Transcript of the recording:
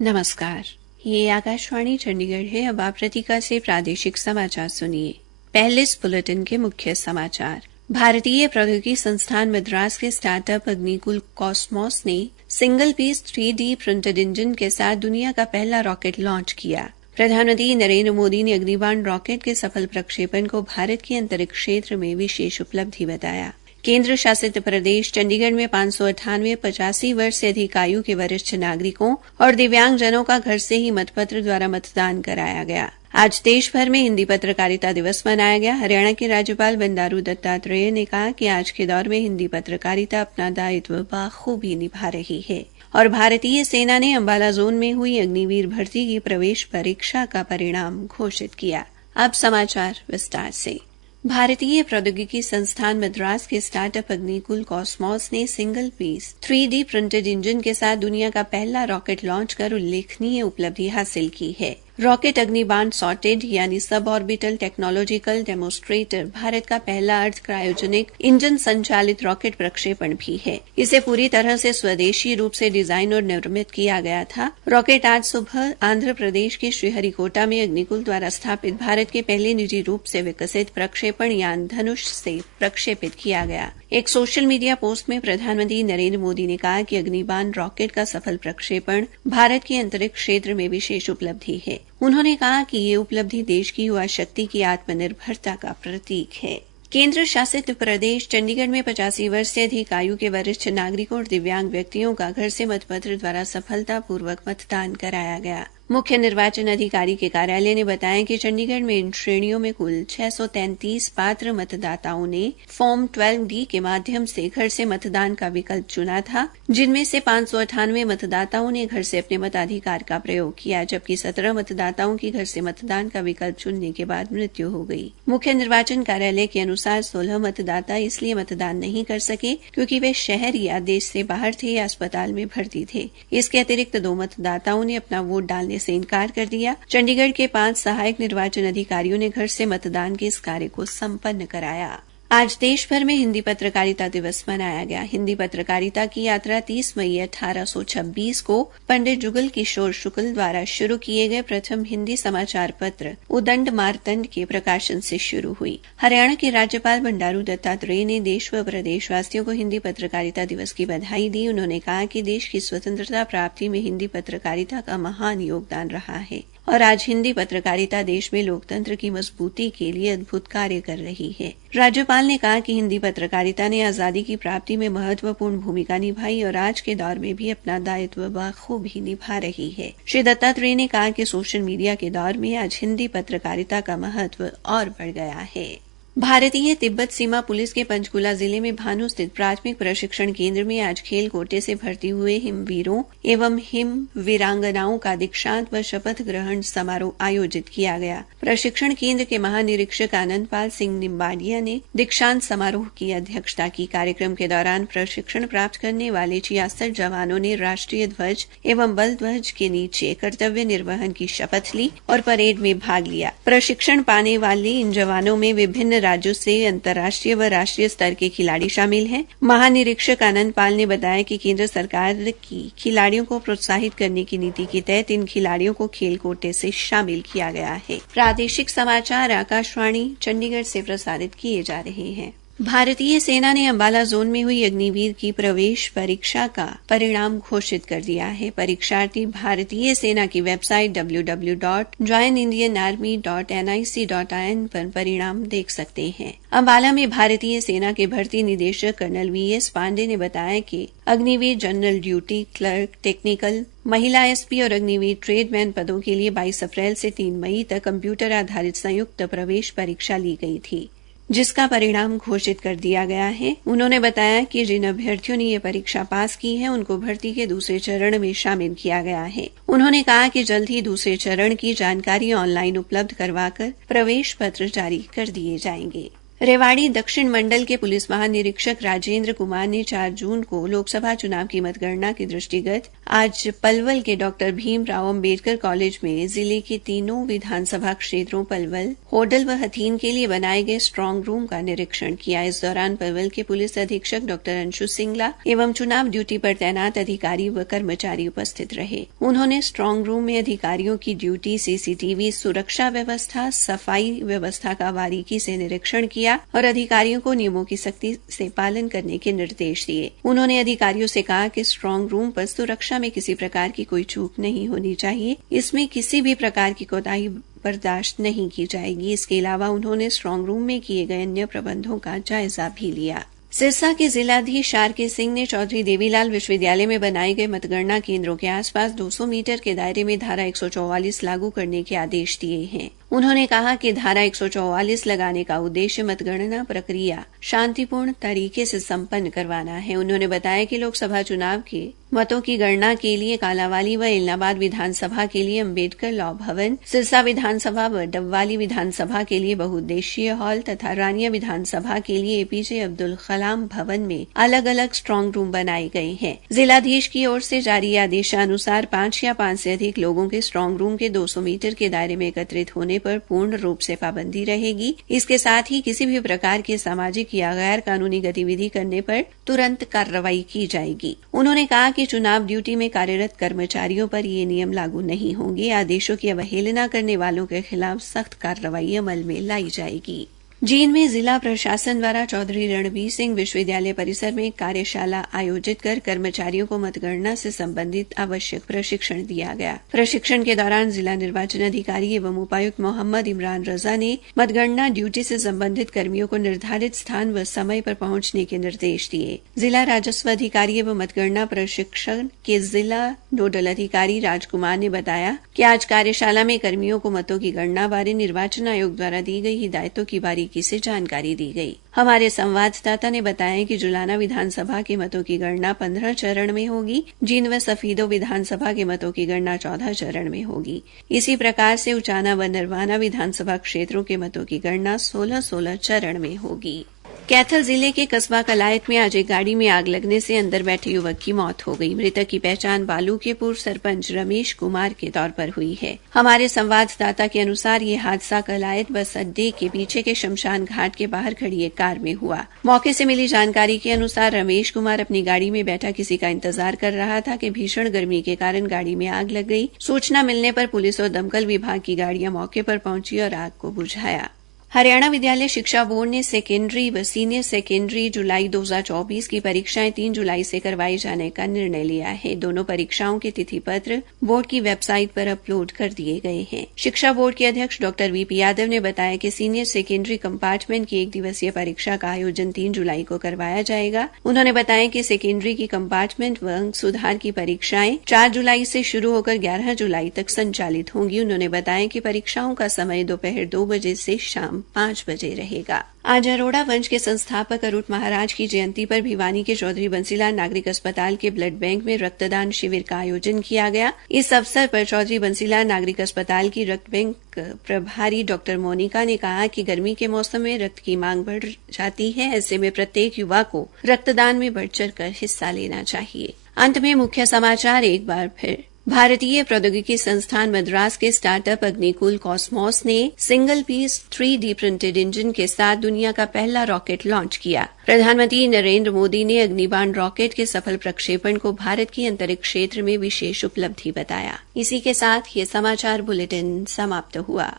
नमस्कार, ये आकाशवाणी चंडीगढ़ है। अब आप रतिका से प्रादेशिक समाचार सुनिए। पहले इस बुलेटिन के मुख्य समाचार। भारतीय प्रौद्योगिकी संस्थान मद्रास के स्टार्टअप अग्निकुल कॉस्मोस ने single piece 3D printed engine के साथ दुनिया का पहला रॉकेट लॉन्च किया। प्रधानमंत्री नरेंद्र मोदी ने अग्निबाण रॉकेट के सफल प्रक्षेपण को भारत के अंतरिक्ष क्षेत्र में विशेष उपलब्धि बताया। केंद्र शासित प्रदेश चंडीगढ़ में 598 85 वर्ष से अधिक आयु के वरिष्ठ नागरिकों और दिव्यांगजनों का घर से ही मतपत्र द्वारा मतदान कराया गया। आज देश भर में हिंदी पत्रकारिता दिवस मनाया गया। हरियाणा के राज्यपाल बंडारू दत्तात्रेय ने कहा कि आज के दौर में हिंदी पत्रकारिता अपना दायित्व बखूबी निभा रही है और भारतीय सेना ने अंबाला जोन में हुई अग्निवीर भर्ती की प्रवेश परीक्षा का परिणाम घोषित किया। अब समाचार विस्तार से। भारतीय प्रौद्योगिकी संस्थान मद्रास के स्टार्टअप अग्निकुल कॉस्मोस ने single piece 3D printed engine के साथ दुनिया का पहला रॉकेट लॉन्च कर उल्लेखनीय उपलब्धि हासिल की है। रॉकेट अग्निबाण सॉर्टेड यानी sub orbital technological demonstrator Bharat का पहला अर्ध क्रायोजेनिक इंजन संचालित रॉकेट प्रक्षेपण भी है। इसे पूरी तरह से स्वदेशी रूप से डिजाइन और निर्मित किया गया था। रॉकेट आज सुबह आंध्र प्रदेश के श्रीहरिकोटा में अग्निकुल द्वारा स्थापित भारत के पहले निजी रूप से विकसित प्रक्षेपण यान धनुष से प्रक्षेपित किया गया। एक सोशल मीडिया पोस्ट में प्रधानमंत्री नरेंद्र मोदी ने कहा कि अग्निबाण रॉकेट का सफल प्रक्षेपण भारत के अंतरिक्ष क्षेत्र में विशेष उपलब्धि है। उन्होंने कहा कि ये उपलब्धि देश की युवा शक्ति की आत्मनिर्भरता का प्रतीक है। केंद्र शासित प्रदेश चंडीगढ़ में 85 वर्ष से अधिक आयु के वरिष्ठ नागरिकों और दिव्यांग व्यक्तियों का घर से मतपत्र द्वारा सफलतापूर्वक मतदान कराया गया। मुख्य निर्वाचन अधिकारी के कार्यालय ने बताया कि चंडीगढ़ में इन श्रेणियों में कुल 633 पात्र मतदाताओं ने फॉर्म 12D के माध्यम से घर से मतदान का विकल्प चुना था, जिनमें से 598 मतदाताओं ने घर से अपने मताधिकार का प्रयोग किया, जबकि 17 मतदाताओं की घर से मतदान का विकल्प चुनने के बाद मृत्यु हो गई। मुख्य निर्वाचन कार्यालय के अनुसार 16 मतदाता इसलिए मतदान नहीं कर सके क्योंकि वे शहर या देश से बाहर थे या अस्पताल में भर्ती थे। इसके अतिरिक्त 2 मतदाताओं ने अपना वोट डालने से इनकार कर दिया। चंडीगढ़ के 5 सहायक निर्वाचन अधिकारियों ने घर से मतदान के इस कार्य को संपन्न कराया। आज देश भर में हिंदी पत्रकारिता दिवस मनाया गया। हिंदी पत्रकारिता की यात्रा 30 मई 1826 को पंडित जुगल किशोर शुक्ल द्वारा शुरू किए गए प्रथम हिंदी समाचार पत्र उदंड मार्तंड के प्रकाशन से शुरू हुई। हरियाणा के राज्यपाल बंडारू दत्तात्रेय ने देश व प्रदेशवासियों को हिंदी पत्रकारिता दिवस की बधाई दी। उन्होंने कहा कि देश की स्वतंत्रता प्राप्ति में हिंदी पत्रकारिता का महान योगदान रहा है और आज हिंदी पत्रकारिता देश में लोकतंत्र की मजबूती के लिए अद्भुत कार्य कर रही है। राज्यपाल ने कहा कि हिंदी पत्रकारिता ने आजादी की प्राप्ति में महत्वपूर्ण भूमिका निभाई और आज के दौर में भी अपना दायित्व बखूबी निभा रही है। श्री दत्तात्रेय ने कहा कि सोशल मीडिया के दौर में आज हिंदी पत्रकारिता का महत्व और बढ़ गया है। भारतीय तिब्बत सीमा पुलिस के पंचकुला जिले में भानु स्थित प्राथमिक प्रशिक्षण केंद्र में आज खेल कोटे से भर्ती हुए हिमवीरों एवं हिम वीरांगनाओं का दीक्षांत व शपथ ग्रहण समारोह आयोजित किया गया। प्रशिक्षण केंद्र के महानिरीक्षक आनंदपाल सिंह निम्बाडिया ने दीक्षांत समारोह की अध्यक्षता की। कार्यक्रम के दौरान प्रशिक्षण प्राप्त करने वाले 66 जवानों ने राष्ट्रीय ध्वज एवं बल ध्वज के नीचे कर्तव्य निर्वहन की शपथ ली और परेड में भाग लिया। प्रशिक्षण पाने वाले इन जवानों में विभिन्न राज्यों से अंतर्राष्ट्रीय व राष्ट्रीय स्तर के खिलाड़ी शामिल हैं। महानिरीक्षक आनंदपाल ने बताया कि केंद्र सरकार की खिलाड़ियों को प्रोत्साहित करने की नीति के तहत इन खिलाड़ियों को खेल कोटे से शामिल किया गया है। प्रादेशिक समाचार आकाशवाणी चंडीगढ़ से प्रसारित किए जा रहे हैं। भारतीय सेना ने अंबाला जोन में हुई अग्निवीर की प्रवेश परीक्षा का परिणाम घोषित कर दिया है। परीक्षार्थी भारतीय सेना की वेबसाइट www.joinindianarmy.nic.in पर परिणाम देख सकते हैं। अंबाला में भारतीय सेना के भर्ती निदेशक कर्नल वीएस पांडे ने बताया कि Agniveer general duty clerk technical महिला एसपी और अग्निवीर ट्रेडमैन पदों के लिए 22 अप्रैल से 3 मई तक कंप्यूटर आधारित संयुक्त प्रवेश परीक्षा ली गई थी, जिसका परिणाम घोषित कर दिया गया है। उन्होंने बताया कि जिन अभ्यर्थियों ने यह परीक्षा पास की है उनको भर्ती के दूसरे चरण में शामिल किया गया है। उन्होंने कहा कि जल्द ही दूसरे चरण की जानकारी ऑनलाइन उपलब्ध करवाकर प्रवेश पत्र जारी कर दिए जाएंगे। रेवाड़ी दक्षिण मंडल के पुलिस महानिरीक्षक राजेंद्र कुमार ने 4 जून को लोकसभा चुनाव की मतगणना के दृष्टिगत आज पलवल के डॉक्टर भीमराव अंबेडकर कॉलेज में जिले के तीनों विधानसभा क्षेत्रों पलवल, होडल व हथीन के लिए बनाए गए स्ट्रांग रूम का निरीक्षण किया। इस दौरान पलवल के पुलिस अधीक्षक डॉक्टर अंशु सिंगला एवं चुनाव ड्यूटी पर तैनात अधिकारी व कर्मचारी उपस्थित रहे। उन्होंने स्ट्रांग रूम में अधिकारियों की ड्यूटी, सीसीटीवी, सुरक्षा व्यवस्था, सफाई व्यवस्था का बारीकी से निरीक्षण किया और अधिकारियों को नियमों की सख्ती से पालन करने के निर्देश दिए। उन्होंने अधिकारियों से कहा कि स्ट्रांग रूम पर सुरक्षा में किसी प्रकार की कोई चूक नहीं होनी चाहिए, इसमें किसी भी प्रकार की कोताही बर्दाश्त नहीं की जाएगी। इसके अलावा उन्होंने स्ट्रांग रूम में किए गए अन्य प्रबंधों का जायजा भी लिया। सिरसा के जिलाधीश आर.के. सिंह ने चौधरी देवीलाल विश्वविद्यालय में बनाए गए मतगणना केंद्रों के आसपास 200 मीटर के दायरे में धारा 144 लागू करने के आदेश दिए हैं। उन्होंने कहा कि धारा 144 लगाने का उद्देश्य मतगणना प्रक्रिया शांतिपूर्ण तरीके से संपन्न करवाना है। उन्होंने बताया कि लोकसभा चुनाव के मतों की गणना के लिए कालांवाली व इलाहाबाद विधानसभा के लिए अंबेडकर लॉ भवन, सिरसा विधानसभा व डबवाली विधानसभा के लिए बहुउद्देशीय हॉल तथा रानिया विधानसभा के लिए एपीजे अब्दुल कलाम भवन में अलग अलग स्ट्रांग रूम बनाए गए हैं। जिलाधीश की ओर से जारी आदेशानुसार 5 या 5 से अधिक लोगों के स्ट्रांग रूम के 200 मीटर के दायरे में एकत्रित होने पर पूर्ण रूप से पाबंदी रहेगी। इसके साथ ही किसी भी प्रकार की सामाजिक या गैर कानूनी गतिविधि करने पर तुरंत कार्रवाई की जाएगी। उन्होंने कहा कि चुनाव ड्यूटी में कार्यरत कर्मचारियों पर ये नियम लागू नहीं होंगे। आदेशों की अवहेलना करने वालों के खिलाफ सख्त कार्रवाई अमल में लाई जाएगी। जींद में जिला प्रशासन द्वारा चौधरी रणबीर सिंह विश्वविद्यालय परिसर में कार्यशाला आयोजित कर कर्मचारियों को मतगणना से संबंधित आवश्यक प्रशिक्षण दिया गया। प्रशिक्षण के दौरान जिला निर्वाचन अधिकारी एवं उपायुक्त मोहम्मद इमरान रजा ने मतगणना ड्यूटी से संबंधित कर्मियों को निर्धारित स्थान व समय पर पहुंचने के निर्देश दिए। जिला राजस्व अधिकारी एवं मतगणना प्रशिक्षण के जिला नोडल अधिकारी राजकुमार ने बताया कि आज कार्यशाला में कर्मियों को मतों की गणना बारे निर्वाचन आयोग द्वारा दी गई हिदायतों की बारीकी से जानकारी दी गई। हमारे संवाददाता ने बताया कि जुलाना विधानसभा के मतों की गणना 15 चरण में होगी। जींद व सफीदो विधानसभा के मतों की गणना 14 चरण में होगी। इसी प्रकार से उचाना व नरवाना विधानसभा क्षेत्रों के मतों की गणना 16-16 चरण में होगी। कैथल जिले के कस्बा कलायत में आज एक गाड़ी में आग लगने से अंदर बैठे युवक की मौत हो गई। मृतक की पहचान बालू के पूर्व सरपंच रमेश कुमार के तौर पर हुई है। हमारे संवाददाता के अनुसार ये हादसा कलायत बस अड्डे के पीछे के शमशान घाट के बाहर खड़ी एक कार में हुआ। मौके से मिली जानकारी के अनुसार रमेश कुमार अपनी गाड़ी में बैठा किसी का इंतजार कर रहा था कि भीषण गर्मी के कारण गाड़ी में आग लग गई। सूचना मिलने पर पुलिस और दमकल विभाग की गाड़ियां मौके पर पहुंची और आग को बुझाया। हरियाणा विद्यालय शिक्षा बोर्ड ने सेकेंडरी व सीनियर सेकेंडरी जुलाई 2024 की परीक्षाएं 3 जुलाई से करवाए जाने का निर्णय लिया है। दोनों परीक्षाओं के तिथि पत्र बोर्ड की वेबसाइट पर अपलोड कर दिए गए हैं। शिक्षा बोर्ड के अध्यक्ष डॉक्टर वीपी यादव ने बताया कि सीनियर सेकेंडरी कंपार्टमेंट की 1 दिवसीय परीक्षा का आयोजन 3 जुलाई को करवाया जाएगा। उन्होंने बताया कि सेकेंडरी की कंपार्टमेंट व अंक सुधार की परीक्षाएं 4 जुलाई से शुरू होकर 11 जुलाई तक संचालित होंगी। उन्होंने बताया कि परीक्षाओं का समय दोपहर 2 बजे से शाम 5 बजे रहेगा। आज अरोड़ा वंश के संस्थापक अरूट महाराज की जयंती पर भिवानी के चौधरी बंसीलाल नागरिक अस्पताल के ब्लड बैंक में रक्तदान शिविर का आयोजन किया गया। इस अवसर पर चौधरी बंसीलाल नागरिक अस्पताल की रक्त बैंक प्रभारी डॉक्टर मोनिका ने कहा कि गर्मी के मौसम में रक्त की मांग बढ़ जाती है। ऐसे में प्रत्येक युवा को रक्तदान में बढ़ चढ़ कर हिस्सा लेना चाहिए। अंत में मुख्य समाचार एक बार फिर। भारतीय प्रौद्योगिकी संस्थान मद्रास के स्टार्टअप अग्निकुल कॉस्मोस ने single piece 3D printed engine के साथ दुनिया का पहला रॉकेट लॉन्च किया। प्रधानमंत्री नरेंद्र मोदी ने अग्निबाण रॉकेट के सफल प्रक्षेपण को भारत की अंतरिक्ष क्षेत्र में विशेष उपलब्धि बताया। इसी के साथ ये समाचार बुलेटिन समाप्त हुआ।